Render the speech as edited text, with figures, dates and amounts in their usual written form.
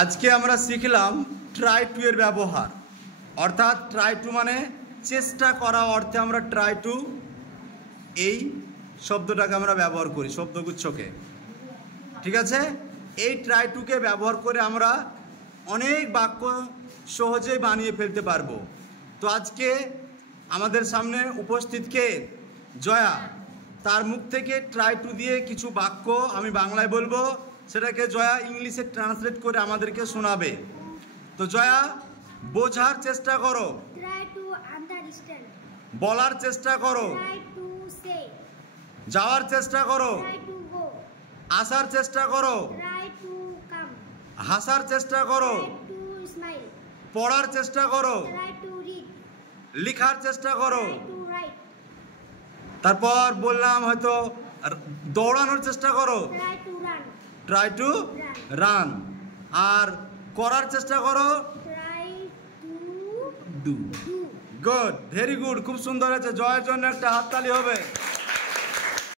আজকে আমরা শিখলাম ট্রাই টু এর ব্যবহার, অর্থাৎ ট্রাই টু মানে চেষ্টা করা অর্থে আমরা ট্রাই টু এই শব্দটাকে আমরা ব্যবহার করি শব্দগুচ্ছকে। ঠিক আছে, এই ট্রাই টুকে ব্যবহার করে আমরা অনেক বাক্য সহজেই বানিয়ে ফেলতে পারবো। তো আজকে আমাদের সামনে উপস্থিত কে? জয়া। তার মুখ থেকে ট্রাই টু দিয়ে কিছু বাক্য আমি বাংলায় বলবো, সেটাকে জয়া ইংলিশে ট্রান্সলেট করে আমাদেরকে শোনাবে। তো জয়া, বোঝার চেষ্টা করো, বলার চেষ্টা করো, যাওয়ার চেষ্টা করো, আসার চেষ্টা করো, হাসার চেষ্টা করো, পড়ার চেষ্টা করো, লেখার চেষ্টা করো। তারপর বললাম হয়তো দৌড়ানোর চেষ্টা করো, ট্রাই টু রান। আর করার চেষ্টা করো, ডু। গুড, ভেরি গুড, খুব সুন্দর হয়েছে। জয়ের জন্য একটা হাততালি হবে।